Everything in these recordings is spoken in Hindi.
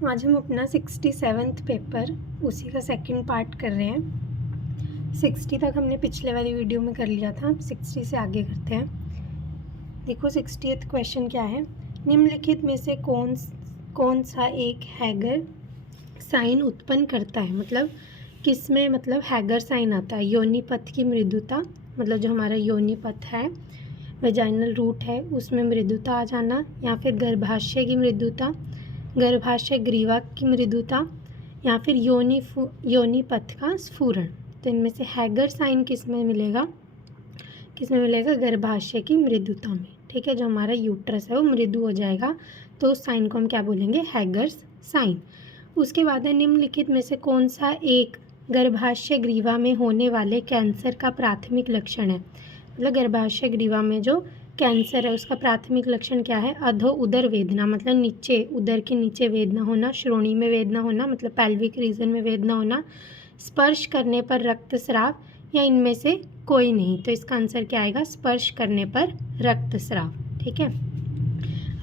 आज हम अपना 67th पेपर उसी का सेकंड पार्ट कर रहे हैं। 60 तक हमने पिछले वाली वीडियो में कर लिया था, 60 से आगे करते हैं। देखो 60th क्वेश्चन क्या है, निम्नलिखित में से कौन सा एक हैगर साइन उत्पन्न करता है। मतलब किस में मतलब हैगर साइन आता है। योनिपथ की मृदुता, मतलब जो हमारा योनिपथ है, वेजाइनल रूट है, उसमें मृदुता आ जाना, या फिर गर्भाशय की मृदुता, गर्भाशय ग्रीवा की मृदुता, या फिर योनिपथ का स्फुरण। तो इनमें से हैगर साइन किस में मिलेगा, गर्भाशय की मृदुता में। ठीक है, जो हमारा यूट्रस है वो मृदु हो जाएगा, तो उस साइन को हम क्या बोलेंगे, हैगर्स साइन। उसके बाद है निम्नलिखित में से कौन सा एक गर्भाशय ग्रीवा में होने वाले कैंसर का प्राथमिक लक्षण है। मतलब गर्भाशय ग्रीवा में जो कैंसर है उसका प्राथमिक लक्षण क्या है, अधो उदर वेदना, मतलब नीचे उदर के नीचे वेदना होना, श्रोणि में वेदना होना, मतलब पेल्विक रीजन में वेदना होना, स्पर्श करने पर रक्तस्राव, या इनमें से कोई नहीं। तो इसका आंसर क्या आएगा, स्पर्श करने पर रक्तस्राव। ठीक है,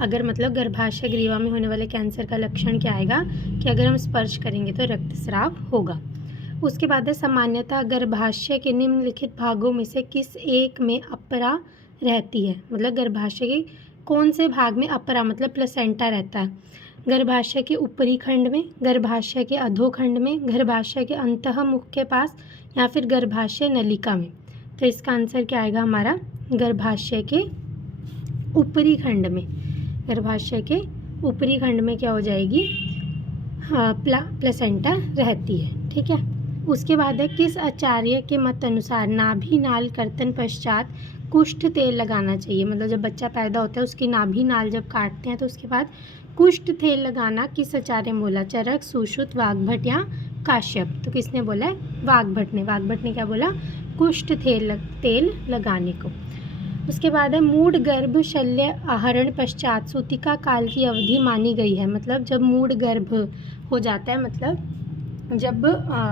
अगर मतलब गर्भाशय ग्रीवा में होने वाले कैंसर का लक्षण क्या आएगा कि अगर हम स्पर्श करेंगे तो रक्तस्राव होगा। उसके बाद है सामान्यतः गर्भाशय के निम्नलिखित भागों में से किस एक में अपरा रहती है। मतलब गर्भाशय के कौन से भाग में अपरा मतलब प्लेसेंटा रहता है। गर्भाशय के ऊपरी खंड में, गर्भाशय के अधोखंड में, गर्भाशय के अंतःमुख के पास, या फिर गर्भाशय नलिका में। तो इसका आंसर क्या आएगा हमारा, गर्भाशय के ऊपरी खंड में। गर्भाशय के ऊपरी खंड में क्या हो जाएगी, प्लेसेंटा रहती है। ठीक है, उसके बाद है किस आचार्य के मत अनुसार नाभि नाल कर्तन पश्चात कुष्ठ तेल लगाना चाहिए। मतलब जब बच्चा पैदा होता है उसकी नाभि नाल जब काटते हैं तो उसके बाद कुष्ठ तेल लगाना किस आचार्य ने बोला, चरक, सुश्रुत, वाग्भट या काश्यप। तो किसने बोला है, वाग्भट ने। वाग्भट ने क्या बोला, कुष्ठ तेल लगाने को। उसके बाद है मूढ़ गर्भ शल्य आहरण पश्चात सूतिका काल की अवधि मानी गई है। मतलब जब मूढ़ गर्भ हो जाता है, मतलब जब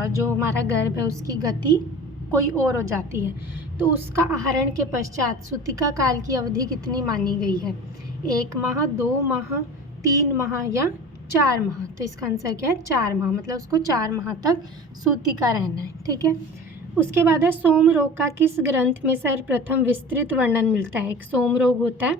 जो हमारा गर्भ है उसकी गति कोई और हो जाती है, तो उसका आहरण के पश्चात सूतिका काल की अवधि कितनी मानी गई है, 1 माह, 2 माह, 3 माह या 4 माह। तो इसका आंसर क्या है, 4 माह। मतलब उसको 4 माह तक सूतिका रहना है। ठीक है, उसके बाद है सोम रोग का किस ग्रंथ में सर्वप्रथम विस्तृत वर्णन मिलता है। एक सोम रोग होता है,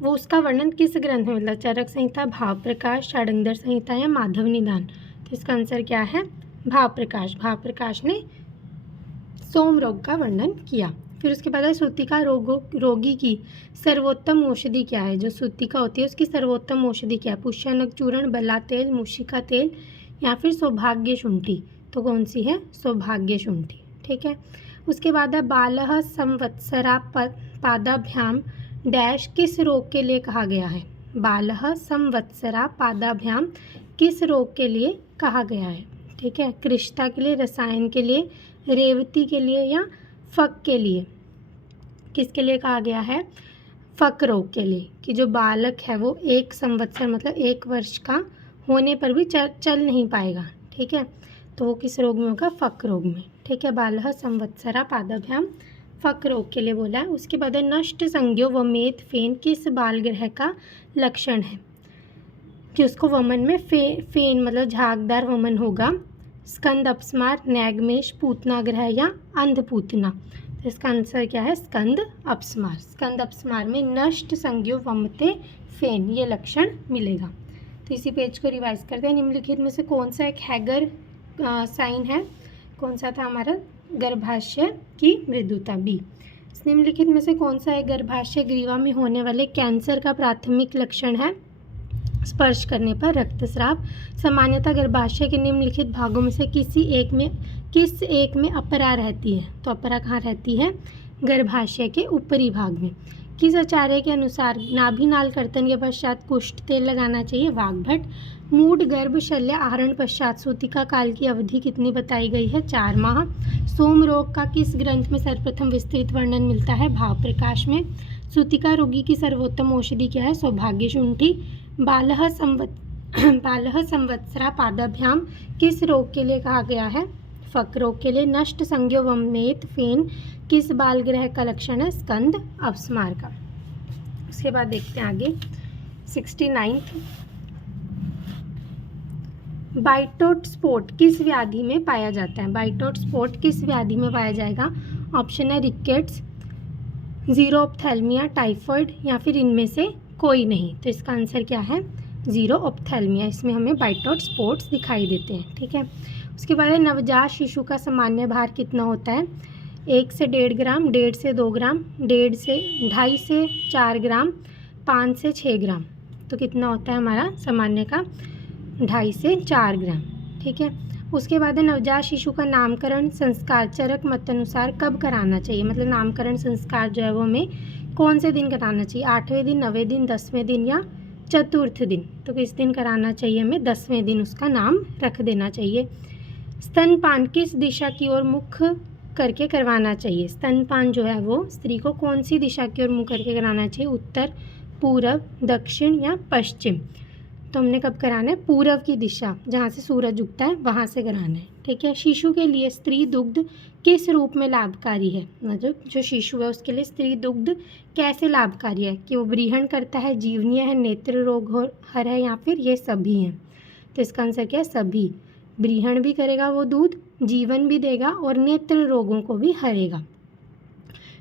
वो उसका वर्णन किस ग्रंथ में मिलता है, चरक संहिता, भाव प्रकाश, षाडंगर संहिता या माधव निदान। तो इसका आंसर क्या है, भाव प्रकाश। भाव प्रकाश ने सोम रोग का वर्णन किया। फिर उसके बाद है सूतिका रोगी की सर्वोत्तम औषधि क्या है। जो सूतिका होती है उसकी सर्वोत्तम औषधि क्या है, पुष्यनक चूर्ण, बला तेल, मूषिका तेल या फिर सौभाग्य शुंठी। तो कौन सी है, सौभाग्य शुंठी। ठीक है, उसके बाद है बालः संवत्सरा पादाभ्याम डैश किस रोग के लिए कहा गया है। बालः संवत्सरा पादाभ्याम किस रोग के लिए कहा गया है। ठीक है, कृष्णता के लिए, रसायन के लिए, रेवती के लिए या फक के लिए। किसके लिए कहा गया है, फक रोग के लिए, कि जो बालक है वो 1 संवत्सर मतलब 1 वर्ष का होने पर भी चल नहीं पाएगा। ठीक है, तो वो किस रोग में होगा, फक रोग में। ठीक है, बालः संवत्सरा पादाभ्याम फक रोग के लिए बोला है। उसके बाद है नष्ट संज्ञो वमेत फेन किस बाल ग्रह का लक्षण है, कि उसको वमन में फेन मतलब झागदार वमन होगा। स्कंद अपस्मार, नैगमेश, पूतना ग्रह या अंधपूतना। तो इसका आंसर क्या है, स्कंद अपस्मार। स्कंद अपस्मार में नष्ट संज्ञो वमते फेन ये लक्षण मिलेगा। तो इसी पेज को रिवाइज करते हैं। निम्नलिखित में से कौन सा एक हैगर साइन है, कौन सा था हमारा, गर्भाशय की मृदुता, बी। निम्नलिखित में से कौन सा है गर्भाशय ग्रीवा में होने वाले कैंसर का प्राथमिक लक्षण है, स्पर्श करने पर रक्तस्राव। सामान्यतः गर्भाशय के निम्नलिखित भागों में से किस एक में अपरा रहती है। तो अपरा कहाँ रहती है, गर्भाशय के ऊपरी भाग में। किस आचार्य के अनुसार नाभि नाल कर्तन के पश्चात कुष्ठ तेल लगाना चाहिए, वाग्भट। मूढ़ गर्भ शल्य आहरण पश्चात सूतिका काल की अवधि कितनी बताई गई है, 4 माह। सोम रोग का किस ग्रंथ में सर्वप्रथम विस्तृत वर्णन मिलता है, भाव प्रकाश में। सूतिका रोगी की सर्वोत्तम औषधि क्या है, सौभाग्य शुंठी। बालः संवत्सरा पादाभ्याम किस रोग के लिए कहा गया है, फक रोग के लिए। नष्ट संज्ञो वमेत फेन किस बाल ग्रह का लक्षण है, स्कंद अपस्मार का। उसके बाद देखते हैं आगे 69 बाइटोट स्पॉट किस व्याधि में पाया जाता है? बाइटोट स्पॉट किस व्याधि में पाया जाएगा? ऑप्शन है रिकेट्स, ज़ीरोऑप्थेल्मिया, टाइफॉइड या फिर इनमें से कोई नहीं। तो इसका आंसर क्या है? ज़ीरोऑप्थेल्मिया। इसमें हमें बाइटोट स्पॉट्स दिखाई देते हैं। ठीक है, उसके बाद है नवजात शिशु का सामान्य भार कितना होता है? 1 से 1.5 ग्राम, 1.5 से 2 ग्राम, 2.5 से 4 ग्राम, 5 से 6 ग्राम। तो कितना होता है हमारा सामान्य का? 2.5 से 4 ग्राम। ठीक है, उसके बाद है नवजात शिशु का नामकरण संस्कार चरक मत अनुसार कब कराना चाहिए? मतलब नामकरण संस्कार जो है वो हमें कौन से दिन कराना चाहिए? 8वें दिन, 9वें दिन, 10वें दिन या चतुर्थ दिन? तो किस दिन कराना चाहिए हमें? 10वें दिन उसका नाम रख देना चाहिए। स्तनपान किस दिशा की ओर मुख करके करवाना चाहिए? स्तनपान जो है वो स्त्री को कौन सी दिशा की ओर मुख करके कराना चाहिए? उत्तर, पूरब, दक्षिण या पश्चिम? तो हमने कब कराना है? पूरब की दिशा, जहाँ से सूरज उगता है वहाँ से कराना है। ठीक है, शिशु के लिए स्त्री दुग्ध किस रूप में लाभकारी है? मतलब जो शिशु है उसके लिए स्त्री दुग्ध कैसे लाभकारी है? कि वो ब्रीहण करता है, जीवनीय है, नेत्र रोग हर है या फिर ये सभी हैं? तो इसका आंसर क्या है? सभी। ब्रीहण भी करेगा वो दूध, जीवन भी देगा और नेत्र रोगों को भी हरेगा।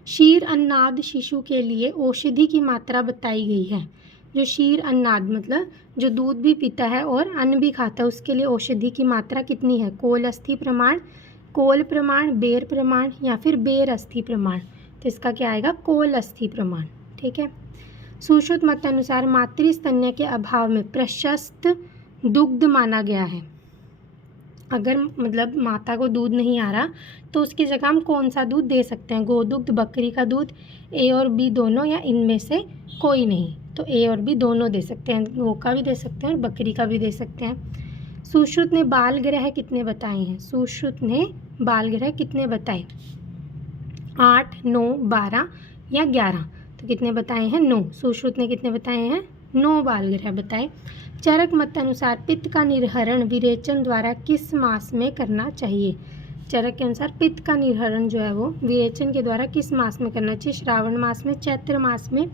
क्षीर अन्नाद शिशु के लिए औषधि की मात्रा बताई गई है। जो क्षीर अन्नाद मतलब जो दूध भी पीता है और अन्न भी खाता है उसके लिए औषधि की मात्रा कितनी है? कोल अस्थि प्रमाण, कोल प्रमाण, बेर प्रमाण या फिर बेर अस्थि प्रमाण? तो इसका क्या आएगा? कोल अस्थि प्रमाण। ठीक है, सुश्रुत मत अनुसार मातृस्तन्य के अभाव में प्रशस्त दुग्ध माना गया है। अगर मतलब माता को दूध नहीं आ रहा तो उसकी जगह हम कौन सा दूध दे सकते हैं? गोदुग्ध, बकरी का दूध, ए और बी दोनों या इनमें से कोई नहीं? तो ए और बी दोनों दे सकते हैं, गौ का भी दे सकते हैं और बकरी का भी दे सकते हैं। सुश्रुत ने बाल ग्रह कितने बताए हैं? सुश्रुत ने बाल ग्रह कितने बताए? 8, 9, 12 या 11? तो कितने बताए हैं? 9। सुश्रुत ने कितने बताए हैं? 9 बाल ग्रह बताए। चरक मत अनुसार पित्त का निर्हरण विरेचन द्वारा किस मास में करना चाहिए? चरक के अनुसार पित्त का निर्हरण जो है वो विरेचन के द्वारा किस मास में करना चाहिए? श्रावण मास में, चैत्र मास में,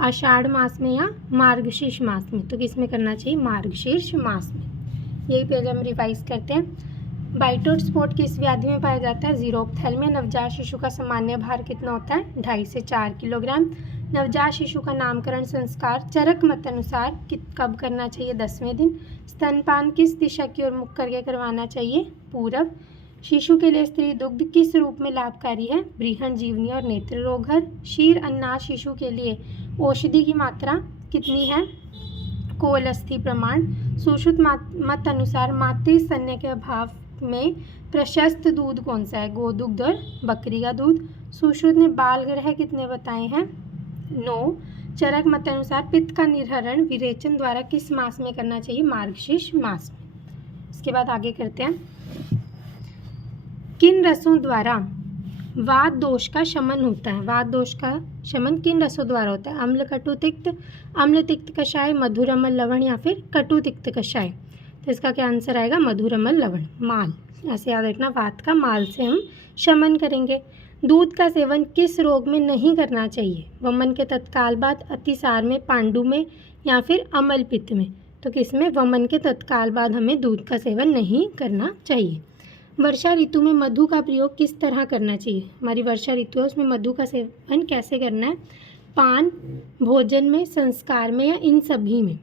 आषाढ़ मास में या मार्गशीर्ष मास में? तो किस में करना चाहिए? मार्गशीर्ष मास में। यही पेज हम रिवाइज करते हैं। बाइटोट स्पॉट किस व्याधि में पाया जाता है? ज़ीरोऑप्थेल्मिया। नवजात शिशु का सामान्य भार कितना होता है? 2.5 से 4 किलोग्राम। नवजात शिशु का नामकरण संस्कार चरक मत अनुसार कब करना चाहिए? 10वें दिन। स्तनपान किस दिशा की ओर मुख करके करवाना चाहिए? पूरब। शिशु के लिए स्त्री दुग्ध किस रूप में लाभकारी है? ब्रीहण, जीवनी और नेत्र रोगहर। क्षीर अन्नाद शिशु के लिए औषधि की मात्रा कितनी है? कोल अस्थि प्रमाण। सुश्रुत मत अनुसार मातृस्तन्य के अभाव में प्रशस्त दूध कौन सा है? गोदुग्ध और बकरी का दूध। सुश्रुत ने बाल ग्रह कितने बताए हैं? 9। चरक मत अनुसार पित्त का निर्हरण विरेचन द्वारा किस मास में करना चाहिए? मार्गशीर्ष मास में। इसके बाद आगे करते हैं। किन रसों द्वारा वात दोष का शमन होता है? वात दोष का शमन किन रसों द्वारा होता है? अम्ल, कटु, तिक्त, अम्ल तिक्त कषाय, मधुर अम्ल लवण या फिर कटु तिक्त कषाय? तो इसका क्या आंसर आएगा? मधुर अम्ल लवण, माल। ऐसे याद रखना, वात का माल से हम शमन करेंगे। दूध का सेवन किस रोग में नहीं करना चाहिए? वमन के तत्काल बाद, अतिसार में, पांडु में या फिर अम्ल पित्त में? तो किस में? वमन के तत्काल बाद हमें दूध का सेवन नहीं करना चाहिए। वर्षा ऋतु में मधु का प्रयोग किस तरह करना चाहिए? हमारी वर्षा ऋतु है उसमें मधु का सेवन कैसे करना है? पान, भोजन में, संस्कार में या इन सभी में?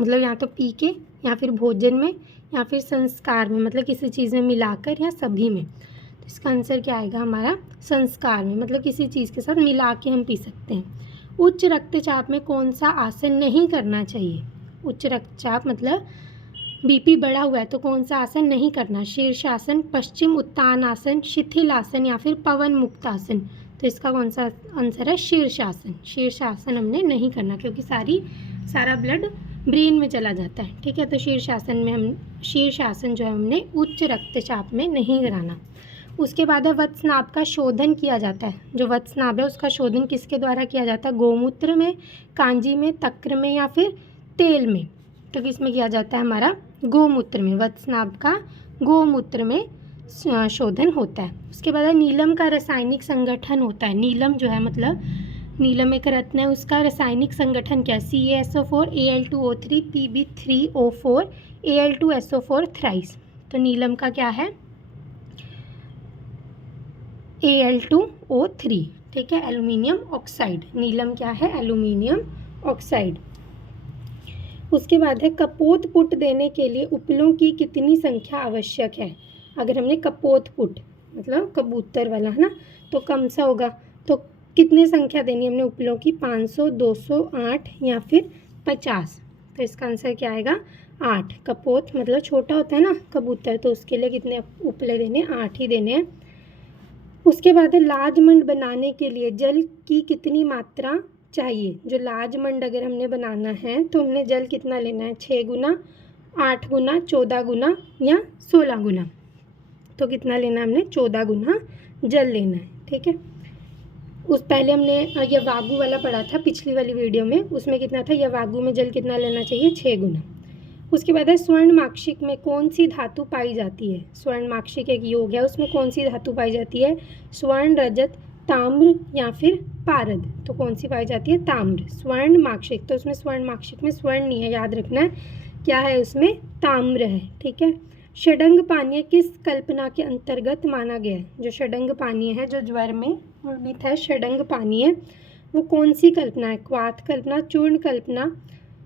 मतलब या तो पी के या फिर भोजन में या फिर संस्कार में, मतलब किसी चीज़ में मिलाकर या सभी में? तो इसका आंसर क्या आएगा हमारा? संस्कार में, मतलब किसी चीज़ के साथ मिला के हम पी सकते हैं। उच्च रक्तचाप में कौन सा आसन नहीं करना चाहिए? उच्च रक्तचाप मतलब बीपी बढ़ा हुआ है तो कौन सा आसन नहीं करना? शीर्षासन, पश्चिम उत्तान आसन, शिथिल आसन या फिर पवन मुक्त आसन? तो इसका कौन सा आंसर है? शीर्षासन। शीर्षासन हमने नहीं करना क्योंकि सारा ब्लड ब्रेन में चला जाता है। ठीक है, तो शीर्षासन जो है हमने उच्च रक्तचाप में नहीं कराना। उसके बाद है वत्सनाभ का शोधन किया जाता है। जो वत्सनाभ है उसका शोधन किसके द्वारा किया जाता है? गोमूत्र में, कांजी में, तक्र में या फिर तेल में? तो किस में किया जाता है हमारा? गोमूत्र में। वत्सनाभ का गोमूत्र में शोधन होता है। उसके बाद नीलम का रासायनिक संगठन होता है। नीलम जो है मतलब नीलम एक रत्न है, उसका रासायनिक संगठन क्या है? CaSO4 Al2O3 Pb3O4 Al2SO4 thrice. तो नीलम का क्या है? Al2O3, ठीक है, एल्यूमिनियम ऑक्साइड। नीलम क्या है? Aluminium oxide. उसके बाद है कपोत पुट देने के लिए उपलों की कितनी संख्या आवश्यक है? अगर हमने कपोत पुट मतलब कबूतर वाला है ना, तो कम सा होगा, तो कितनी संख्या देनी है हमने उपलों की? 500, 200, 8 या फिर 50। तो इसका आंसर क्या आएगा? 8। कपोत मतलब छोटा होता है ना कबूतर, तो उसके लिए कितने उपले देने? 8 ही देने हैं। उसके बाद है लाजमंड बनाने के लिए जल की कितनी मात्रा चाहिए? जो लाजमंड अगर हमने बनाना है तो हमने जल कितना लेना है? 6 गुना, 8 गुना, 14 गुना या 16 गुना। तो कितना लेना है हमने? 14 गुना जल लेना है, ठीक है। उस पहले हमने यवागु वाला पढ़ा था पिछली वाली वीडियो में, उसमें कितना था? यवागु में जल कितना लेना चाहिए? 6 गुना। उसके बाद है स्वर्ण माक्षिक में कौन सी धातु पाई जाती है? स्वर्ण माक्षिक एक योग है, उसमें कौन सी धातु पाई जाती है? स्वर्ण, रजत, ताम्र या फिर पारद। तो कौन सी पाई जाती है? ताम्र। स्वर्ण माक्षिक, तो उसमें स्वर्ण माक्षिक में स्वर्ण नहीं है, याद रखना है। क्या है उसमें? ताम्र है, ठीक है। षडंग पानीय किस कल्पना के अंतर्गत माना गया है? जो षडंग पानीय है, जो ज्वर में वर्णित है षडंग पानीय, वो कौन सी कल्पना है? क्वाथ कल्पना, चूर्ण कल्पना,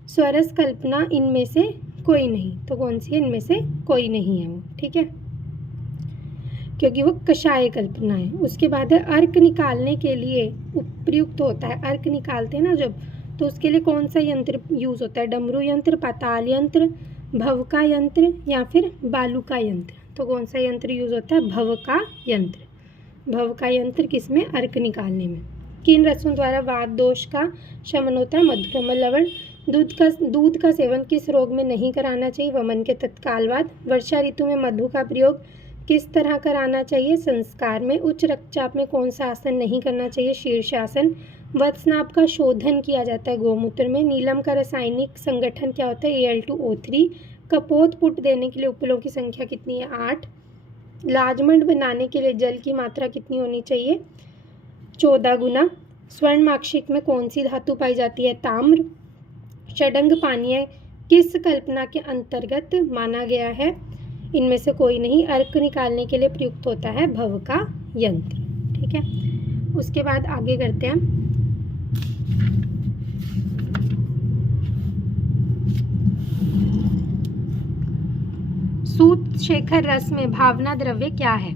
स्वरस कल्पना, इनमें से कोई नहीं। तो कौन सी है? इनमें से कोई नहीं है वो, ठीक है, क्योंकि वो कषाय कल्पना है। उसके बाद है अर्क निकालने के लिए उपयुक्त होता है, अर्क निकालते हैं ना जब, तो उसके लिए कौन सा यंत्र यूज़ होता है? डमरू यंत्र, पाताल यंत्र, भवका यंत्र या फिर बालुका यंत्र। तो कौन सा यंत्र यूज़ होता है? भवका यंत्र। भवका यंत्र किसमें? अर्क निकालने में। किन रसों द्वारा वात दोष का शमन होता है? मधुरम लवण। दूध का सेवन किस रोग में नहीं कराना चाहिए? वमन के तत्काल बाद। वर्षा ऋतु में मधु का प्रयोग किस तरह कराना चाहिए? संस्कार में। उच्च रक्तचाप में कौन सा आसन नहीं करना चाहिए? शीर्षासन। वत्सनाभ का शोधन किया जाता है गोमूत्र में। नीलम का रासायनिक संगठन क्या होता है? Al2O3। कपोत पुट देने के लिए उपलों की संख्या कितनी है? 8। लाजमंड बनाने के लिए जल की मात्रा कितनी होनी चाहिए? 14 गुना। स्वर्ण माक्षिक में कौन सी धातु पाई जाती है? ताम्र। षडंग पानीय किस कल्पना के अंतर्गत माना गया है? इनमें से कोई नहीं। अर्क निकालने के लिए प्रयुक्त होता है भवका यंत्र, ठीक है। उसके बाद आगे करते हैं। सूत शेखर रस में भावना द्रव्य क्या है?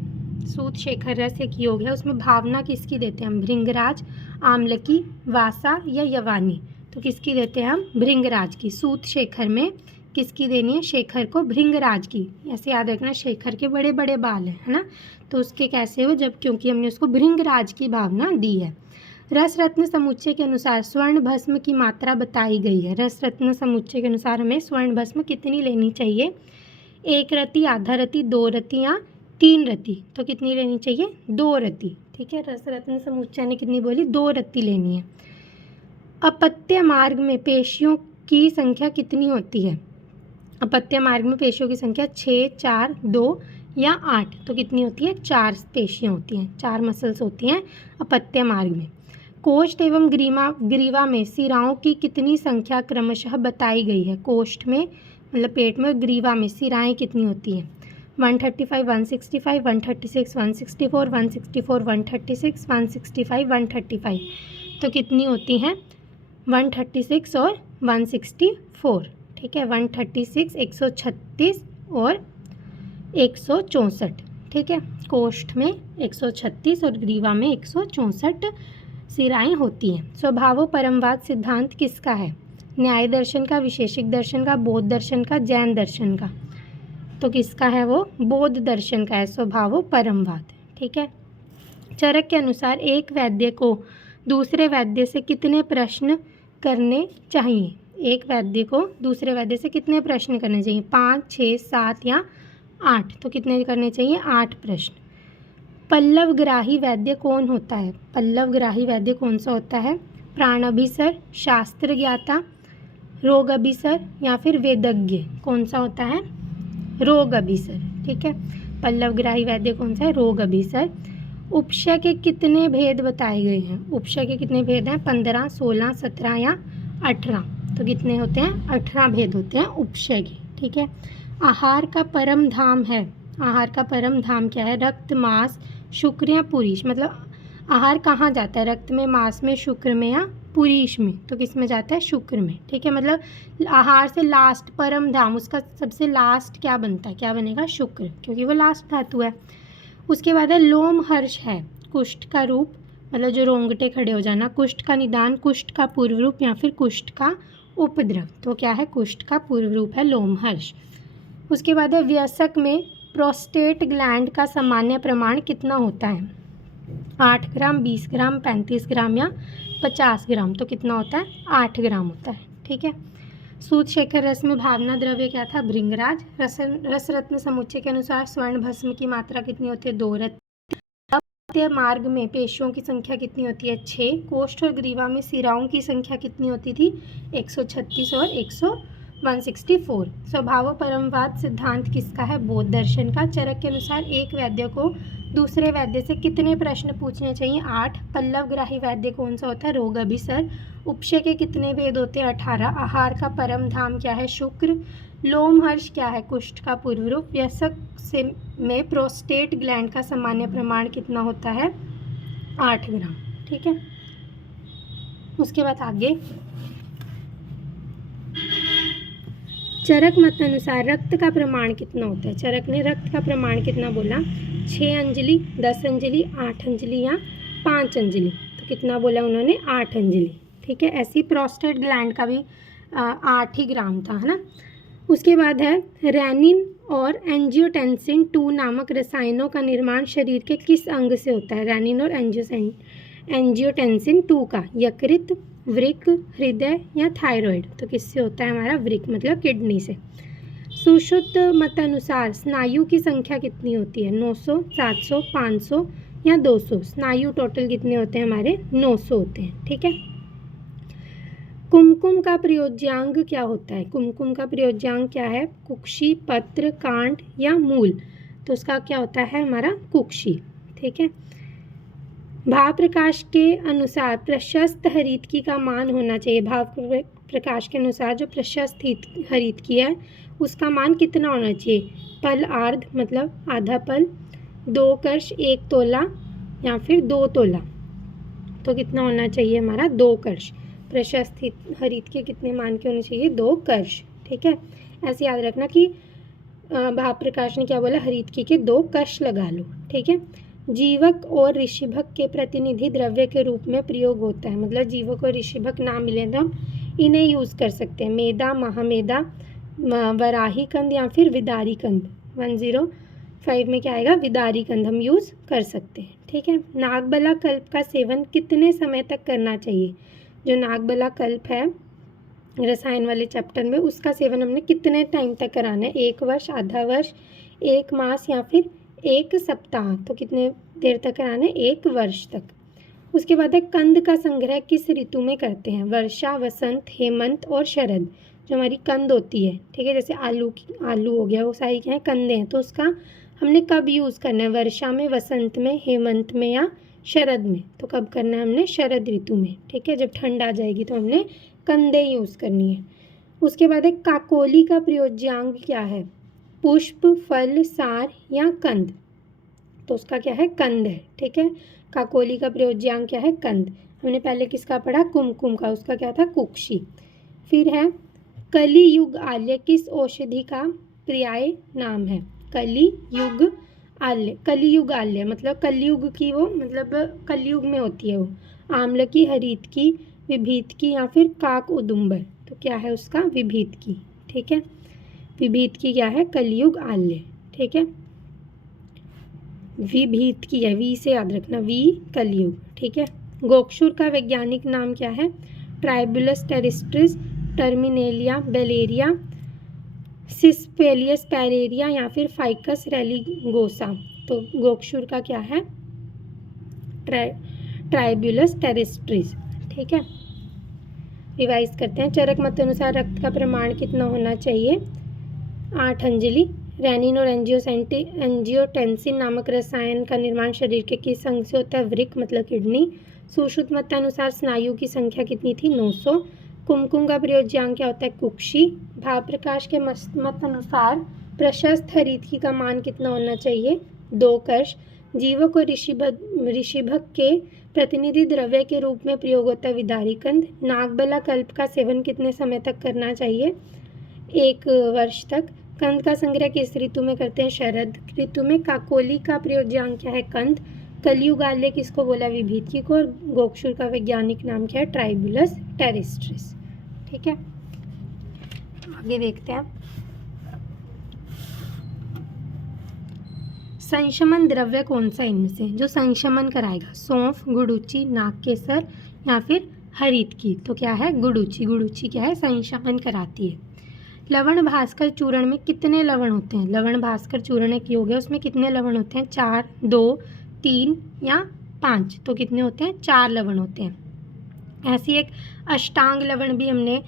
सूत शेखर रस एक योग है, उसमें भावना किसकी देते हैं हम? भृंगराज, आम्लकी, वासा या यवानी। तो किसकी देते हैं हम? भृंगराज की। सूत शेखर में किसकी देनी है? शेखर को भृंगराज की। ऐसे याद रखना, शेखर के बड़े बड़े बाल हैं, है ना, तो उसके कैसे हो? जब क्योंकि हमने उसको भृंगराज की भावना दी है। रस रत्न समुच्चय के अनुसार स्वर्ण भस्म की मात्रा बताई गई है। रस रत्न समुच्चय के अनुसार हमें स्वर्ण भस्म कितनी लेनी चाहिए? 1 रति, आधा रति, 2 रति या 3 रति। तो कितनी लेनी चाहिए? 2 रति, ठीक है। रस रत्न समुच्चय ने कितनी बोली? 2 रति लेनी है। अपत्य मार्ग में पेशियों की संख्या कितनी होती है? अपत्य मार्ग में पेशियों की संख्या 6, 4, 2 या 8। तो कितनी होती है? 4 पेशियाँ होती हैं, 4 मसल्स होती हैं अपत्य मार्ग में। कोष्ठ एवं ग्रीवा में सिराओं की कितनी संख्या क्रमशः बताई गई है? कोष्ठ में मतलब पेट में, ग्रीवा में सिराएं कितनी होती हैं? 135, 165, 136, 164, 164, 136, 165, 135। तो कितनी होती हैं? 136 और 164, ठीक है। 136, 136 और 164, ठीक है। कोष्ठ में 136 और ग्रीवा में 164 सिराएं होती हैं। स्वभावो परमवाद सिद्धांत किसका है? न्याय दर्शन का, विशेषिक दर्शन का, बौद्ध दर्शन का, जैन दर्शन का। तो किसका है वो? बौद्ध दर्शन का है स्वभावो परमवाद, ठीक है। चरक के अनुसार एक वैद्य को दूसरे वैद्य से कितने प्रश्न करने चाहिए? एक वैद्य को दूसरे वैद्य से कितने प्रश्न करने चाहिए? 5, 6, 7 या 8। तो कितने करने चाहिए? 8 प्रश्न। पल्लवग्राही वैद्य कौन होता है? पल्लवग्राही वैद्य कौन सा होता है? प्राण अभिसर, शास्त्र ज्ञाता, रोग अभिसर या फिर वेदज्ञ। कौन सा होता है? रोग अभिसर, ठीक है। पल्लवग्राही वैद्य कौन सा है? रोग अभिसर। उपशय के कितने भेद बताए गए हैं? उपशय के कितने भेद हैं? 15, 16, 17 या 18। तो कितने होते हैं? 18 भेद होते हैं उपशय के। ठीक है। आहार का परम धाम है। आहार का परम धाम क्या है? रक्त, मांस, शुक्र या पुरीश। मतलब आहार कहाँ जाता है? रक्त में, मांस में, शुक्र में या पुरीश में? तो किस में जाता है? शुक्र में। ठीक है। मतलब आहार से लास्ट परम धाम, उसका सबसे लास्ट क्या बनता है? क्या बनेगा? शुक्र, क्योंकि वो लास्ट धातु है। उसके बाद है लोमहर्ष है। कुष्ठ का रूप, मतलब जो रोंगटे खड़े हो जाना। कुष्ठ का निदान, कुष्ठ का पूर्व रूप या फिर कुष्ठ का उपद्रव। तो क्या है? कुष्ठ का पूर्व रूप है लोमहर्ष। उसके बाद है वयस्क में प्रोस्टेट ग्लैंड का सामान्य प्रमाण कितना होता है? 8 ग्राम, 20 ग्राम, 35 ग्राम या 50 ग्राम। तो कितना होता है? 8 ग्राम होता है। ठीक है। सूत शेखर रस में भावना द्रव्य क्या था? भृंगराज। रस रत्न समुच्चय के अनुसार स्वर्ण भस्म की मात्रा कितनी होती है? 2 रत्न। मार्ग में पेशियों की संख्या कितनी होती है? 6। कोष्ठ और ग्रीवा में सिराओं की संख्या कितनी होती थी? 136 और 164। स्वभाव परमवाद सिद्धांत किसका है? बौद्ध दर्शन का। चरक के अनुसार एक वैद्य को दूसरे वैद्य से कितने प्रश्न पूछने चाहिए? 8। पल्लवग्राही वैद्य कौन सा होता है? रोग अभिसर। उपशय के कितने भेद होते हैं? 18। आहार का परम धाम क्या है? शुक्र। लोमहर्ष क्या है? कुष्ठ का पूर्व रूप। वयस्क से में प्रोस्टेट ग्लैंड का सामान्य प्रमाण कितना होता है? 8 ग्राम। ठीक है। उसके बाद आगे चरक मत अनुसार रक्त का प्रमाण कितना होता है? चरक ने रक्त का प्रमाण कितना बोला? 6 अंजलि, 10 अंजलि, 8 अंजलि या 5 अंजलि। तो कितना बोला उन्होंने? 8 अंजलि। ठीक है। ऐसी प्रोस्टेट ग्लैंड का भी 8 ही ग्राम था, है ना। उसके बाद है रेनिन और एंजियोटेंसिन 2 नामक रसायनों का निर्माण शरीर के किस अंग से होता है? रेनिन और एंजियोटेंसिन 2 का यकृत, वृक्क, हृदय या थायराइड। तो किससे होता है? हमारा वृक्क, मतलब किडनी से। सुश्रुत मत अनुसार स्नायु की संख्या कितनी होती है? 900, 700, 500 या 200। स्नायु टोटल कितने होते हैं हमारे? 900 होते हैं। ठीक है। कुमकुम का प्रयोज्यांग क्या होता है? कुमकुम का प्रयोज्यांग क्या है? कुक्षी, पत्र, कांड या मूल। तो उसका क्या होता है? हमारा कुक्षी। ठीक है। भाव प्रकाश के अनुसार प्रशस्त हरितकी का मान होना चाहिए। भाव प्रकाश के अनुसार जो प्रशस्त हरितकी है उसका मान कितना होना चाहिए? पल आर्ध, मतलब आधा पल, 2 कर्ष, 1 तोला या फिर 2 तोला। तो कितना होना चाहिए हमारा? 2 कर्ष। प्रशस्त हरितकी कितने मान के होने चाहिए? 2 कर्ष। ठीक है। ऐसे याद रखना कि भाव प्रकाश ने क्या बोला? हरितकी के 2 कर्ष लगा लो। ठीक है। जीवक और ऋषिभक के प्रतिनिधि द्रव्य के रूप में प्रयोग होता है। मतलब जीवक और ऋषिभक ना मिले तो हम इन्हें यूज़ कर सकते हैं। मेदा, महामेदा, वराही कंद या फिर विदारी कंद। 105 में क्या आएगा? विदारी कंद हम यूज़ कर सकते हैं। ठीक है। नागबला कल्प का सेवन कितने समय तक करना चाहिए? जो नागबला कल्प है रसायन वाले चैप्टर में, उसका सेवन हमने कितने टाइम तक कराना है? 1 वर्ष, आधा वर्ष, 1 मास या फिर 1 सप्ताह। तो कितने देर तक कराना है? 1 वर्ष तक। उसके बाद है कंद का संग्रह किस ऋतु में करते हैं? वर्षा, वसंत, हेमंत और शरद। जो हमारी कंद होती है, ठीक है, जैसे आलू हो गया, वो सारी क्या है? कंदे हैं। तो उसका हमने कब यूज़ करना है? वर्षा में, वसंत में, हेमंत में या शरद में। तो कब करना है हमने? शरद ऋतु में। ठीक है। जब ठंड आ जाएगी तो हमने कंदे यूज़ करनी है। उसके बाद है काकोली का प्रयोज्यांग क्या है? पुष्प, फल, सार या कंद। तो उसका क्या है? कंद है। ठीक है। काकोली का प्रयोज्यांग क्या है? कंद। हमने पहले किसका पढ़ा? कुमकुम का। उसका क्या था? कुक्षी। फिर है कलियुग आल्य किस औषधि का पर्याय नाम है? कलियुग आल्य, कलियुग आल्य मतलब कलयुग की, वो मतलब कलयुग में होती है वो। आम्ल की, हरित की, विभीत की या फिर काक उदुम्बर। तो क्या है उसका? विभीत की। ठीक है। विभीत की क्या है? कलयुग आल्य। ठीक है। विभीत की है, वी से याद रखना, वी कलयुग। ठीक है। गोक्षुर का वैज्ञानिक नाम क्या है? ट्राइबुलस टेरिस्ट्रिस, टर्मिनेलिया बेलेरिया, सिस्पेलियस पैरेरिया या फिर फाइकस रेलिगोसा। तो गोक्षुर का क्या है? ट्राइबुलस टेरिस्ट्रिस। ठीक है। रिवाइज करते हैं। चरक मत अनुसार रक्त का प्रमाण कितना होना चाहिए? 8 अंजलि। रेनिन और एंजियोटेंसिन नामक रसायन का निर्माण शरीर के किस अंग से होता है? वृक्क मतलब किडनी। सुश्रुत मत अनुसार स्नायु की संख्या कितनी थी? 900। कुमकुम का प्रयोज्यांक क्या होता है? कुक्षी। भाव प्रकाश के मत अनुसार प्रशस्त हरितकी का मान कितना होना चाहिए? 2 कर्ष। जीवक और ऋषिभक के प्रतिनिधि द्रव्य के रूप में प्रयोग होता है विदारीकंद। नागबला कल्प का सेवन कितने समय तक करना चाहिए? 1 वर्ष तक। कंद का संग्रह किस ऋतु में करते हैं? शरद ऋतु में। काकोली का प्रयोज्यांक क्या है? कंद। कलियुगाल्य किसको बोला? विभीति को। और गोक्षुर का वैज्ञानिक नाम क्या है? ट्राइबुलस टेरिस्ट्रिस। ठीक है, आगे देखते हैं। संशमन द्रव्य कौन सा इनमें से जो संशमन कराएगा? सौंफ, गुड़ूची, नागकेसर या फिर हरितकी। तो क्या है? गुड़ूची। गुड़ूची क्या है? संशमन कराती है। लवण भास्कर चूर्ण में कितने लवण होते हैं? लवण भास्कर चूर्ण एक योग है, उसमें कितने लवण होते हैं? 4, 2, 3 या 5। तो कितने होते हैं? 4 लवण होते हैं। ऐसी एक अष्टांग लवण भी हमने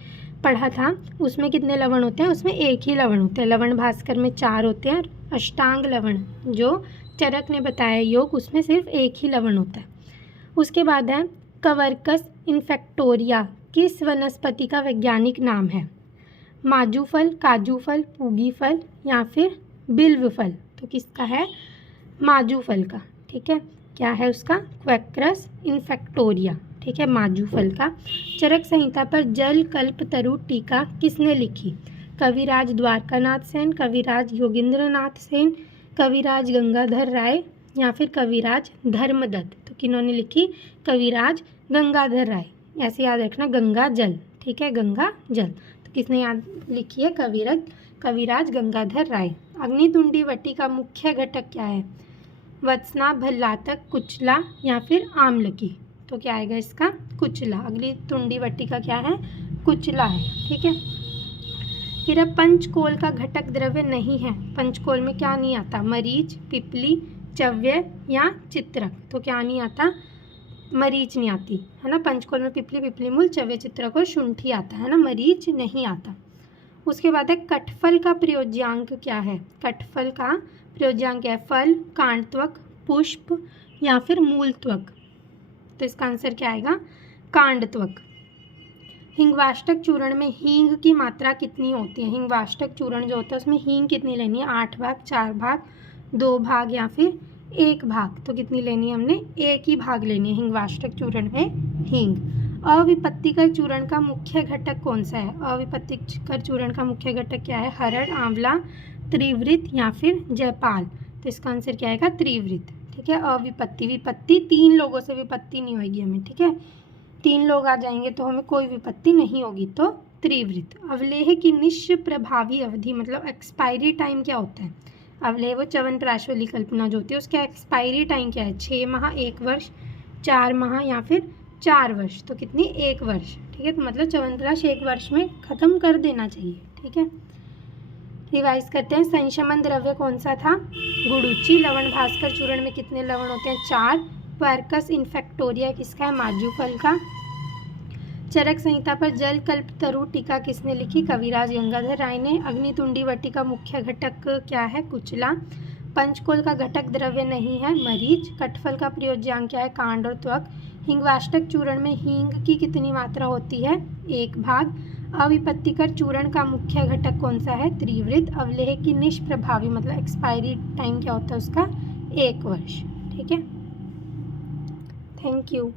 पढ़ा था, उसमें कितने लवण होते हैं? उसमें 1 ही लवण होते हैं। लवण भास्कर में 4 होते हैं। अष्टांग लवण जो चरक ने बताया योग, उसमें सिर्फ 1 ही लवण होता है। उसके बाद है कवर्कस इन्फेक्टोरिया किस वनस्पति का वैज्ञानिक नाम है? माजू फल, काजू फल, पूगी फल या फिर बिल्व फल। तो किसका है? माजू फल का। ठीक है, क्या है उसका? क्वेक्रस इन्फेक्टोरिया। ठीक है, माजू फल का। चरक संहिता पर जल कल्प तरु टीका किसने लिखी? कविराज द्वारकानाथ सेन, कविराज योगेंद्रनाथ सेन, कविराज गंगाधर राय या फिर कविराज धर्मदत्त। तो किन्होंने लिखी? कविराज गंगाधर राय। ऐसे याद रखना, गंगा जल। ठीक है, गंगा जल। तो किसने याद लिखी है? कविराज गंगाधर राय। अग्नितुंडी वटी का मुख्य घटक क्या है? वत्सना, भल्लातक, कुचला या फिर आम्लकी। तो क्या आएगा इसका? कुचला। अग्नितुंडी वटी का क्या है? कुचला है। ठीक है, फिर अब पंचकोल का घटक द्रव्य नहीं है। पंचकोल में क्या नहीं आता? मरीच, पिपली, चव्य या चित्रक। तो क्या नहीं आता? मरीच नहीं आती है ना। पंचकोल में पिपली, पिपली मूल, चव्य, चित्रक और शुंठी आता है ना, मरीच नहीं आता। उसके बाद है कटफल का प्रयोज्यांक क्या है? कटफल का प्रयोज्यांक क्या है? फल, कांडत्वक, पुष्प या फिर मूलत्वक। तो इसका आंसर क्या आएगा? कांडत्वक। हिंगवाष्टक चूर्ण में हींग की मात्रा कितनी होती है? हिंगवाष्टक चूर्ण जो होता है उसमें हींग कितनी लेनी है? 8 भाग, 4 भाग, 2 भाग या फिर 1 भाग। तो कितनी लेनी है हमने? 1 ही भाग लेनी है हिंगवाष्टक चूर्ण में हींग। अविपत्तिकर चूर्ण का मुख्य घटक कौन सा है? अविपत्तिकर चूर्ण का मुख्य घटक क्या है? हरड़, आंवला, त्रिवृत या फिर जयपाल। तो इसका आंसर क्या आएगा? त्रिवृत। ठीक है, अविपत्ति। विपत्ति 3 लोगों से विपत्ति नहीं होगी हमें। ठीक है, 3 लोग आ जाएंगे तो हमें कोई विपत्ति नहीं होगी, तो त्रिवृत। अवलेह की निष्प्रभावी अवधि मतलब एक्सपायरी टाइम क्या होता है? अवलेह वो च्यवनप्राश वाली कल्पना जो होती है उसका एक्सपायरी टाइम क्या है? 6 माह, 1 वर्ष, 4 माह या फिर 4 वर्ष। तो कितनी? 1 वर्ष। ठीक है, तो मतलब च्यवनप्राश 1 वर्ष में ख़त्म कर देना चाहिए। ठीक है, रिवाइज करते हैं। संशमन द्रव्य कौन सा था? गुड़ूची। लवण भास्कर चूर्ण में कितने लवण होते हैं? 4। क्वेरकस इन्फेक्टोरिया किसका है? माजू फल का। चरक संहिता पर जल कल्प तरु टीका किसने लिखी? कविराज गंगाधर राय ने। अग्नितुंडी वटी का मुख्य घटक क्या है? कुचला। पंचकोल का घटक द्रव्य नहीं है? मरीच। कटफल का प्रयोज्यांक क्या है? कांड और त्वक। हिंगवाष्टक चूर्ण में हींग की कितनी मात्रा होती है? 1 भाग। अविपत्तिकर चूर्ण का मुख्य घटक कौन सा है? त्रिवृत। अवलेह की निष्प्रभावी मतलब एक्सपायरी टाइम क्या होता है उसका? 1 वर्ष। ठीक है, थैंक यू।